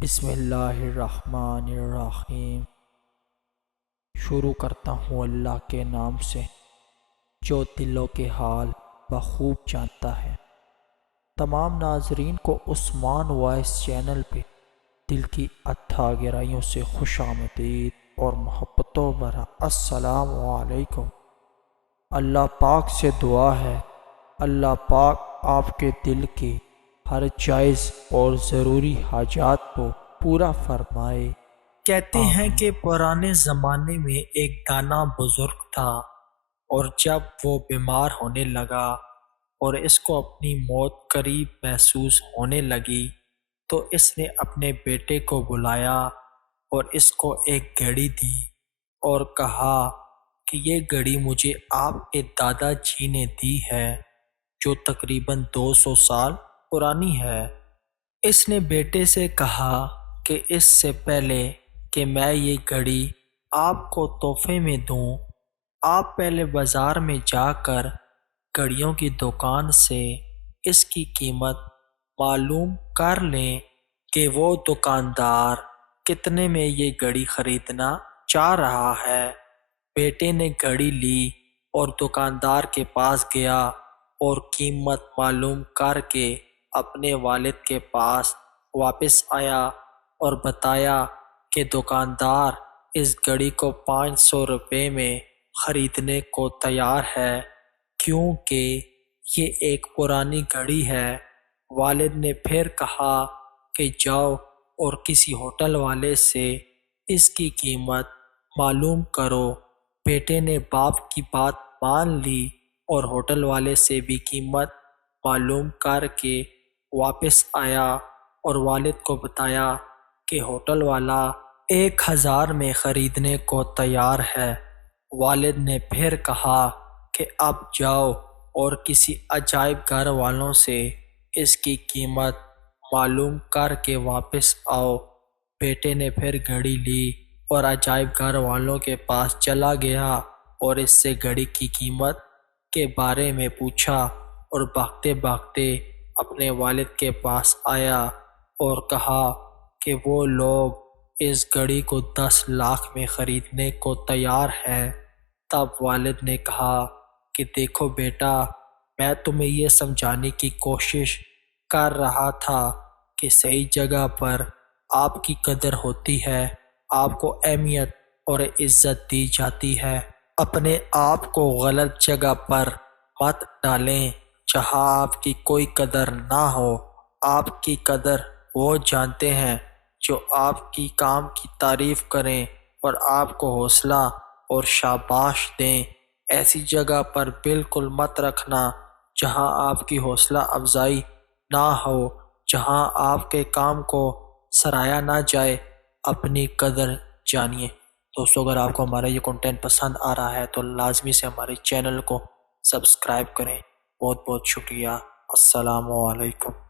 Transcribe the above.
بسم اللہ الرحمن الرحیم۔ شروع کرتا ہوں اللہ کے نام سے جو دلوں کے حال بخوب جانتا ہے۔ تمام ناظرین کو عثمان وائس چینل پہ دل کی اتھا گہرائیوں سے خوش آمدید اور محبتوں بھرا السلام علیکم۔ اللہ پاک سے دعا ہے اللہ پاک آپ کے دل کی ہر جائز اور ضروری حاجات کو پورا فرمائے۔ کہتے ہیں کہ پرانے زمانے میں ایک دانا بزرگ تھا، اور جب وہ بیمار ہونے لگا اور اس کو اپنی موت قریب محسوس ہونے لگی تو اس نے اپنے بیٹے کو بلایا اور اس کو ایک گھڑی دی اور کہا کہ یہ گھڑی مجھے آپ کے دادا جی نے دی ہے جو تقریباً 200 سال پرانی ہے۔ اس نے بیٹے سے کہا کہ اس سے پہلے کہ میں یہ گھڑی آپ کو تحفے میں دوں، آپ پہلے بازار میں جا کر گھڑیوں کی دکان سے اس کی قیمت معلوم کر لیں کہ وہ دکاندار کتنے میں یہ گھڑی خریدنا چاہ رہا ہے۔ بیٹے نے گھڑی لی اور دکاندار کے پاس گیا اور قیمت معلوم کر کے اپنے والد کے پاس واپس آیا اور بتایا کہ دکاندار اس گھڑی کو 500 روپے میں خریدنے کو تیار ہے کیونکہ یہ ایک پرانی گھڑی ہے۔ والد نے پھر کہا کہ جاؤ اور کسی ہوٹل والے سے اس کی قیمت معلوم کرو۔ بیٹے نے باپ کی بات مان لی اور ہوٹل والے سے بھی قیمت معلوم کر کے واپس آیا اور والد کو بتایا کہ ہوٹل والا 1000 میں خریدنے کو تیار ہے۔ والد نے پھر کہا کہ اب جاؤ اور کسی عجائب گھر والوں سے اس کی قیمت معلوم کر کے واپس آؤ۔ بیٹے نے پھر گھڑی لی اور عجائب گھر والوں کے پاس چلا گیا اور اس سے گھڑی کی قیمت کے بارے میں پوچھا اور بھاگتے بھاگتے اپنے والد کے پاس آیا اور کہا کہ وہ لوگ اس گھڑی کو 10 لاکھ میں خریدنے کو تیار ہیں۔ تب والد نے کہا کہ دیکھو بیٹا، میں تمہیں یہ سمجھانے کی کوشش کر رہا تھا کہ صحیح جگہ پر آپ کی قدر ہوتی ہے، آپ کو اہمیت اور عزت دی جاتی ہے۔ اپنے آپ کو غلط جگہ پر مت ڈالیں جہاں آپ کی کوئی قدر نہ ہو۔ آپ کی قدر وہ جانتے ہیں جو آپ کی کام کی تعریف کریں اور آپ کو حوصلہ اور شاباش دیں۔ ایسی جگہ پر بالکل مت رکھنا جہاں آپ کی حوصلہ افزائی نہ ہو، جہاں آپ کے کام کو سراہا نہ جائے۔ اپنی قدر جانیے۔ دوستو، اگر آپ کو ہمارا یہ کنٹینٹ پسند آ رہا ہے تو لازمی سے ہمارے چینل کو سبسکرائب کریں۔ بہت بہت شکریہ۔ السلام علیکم۔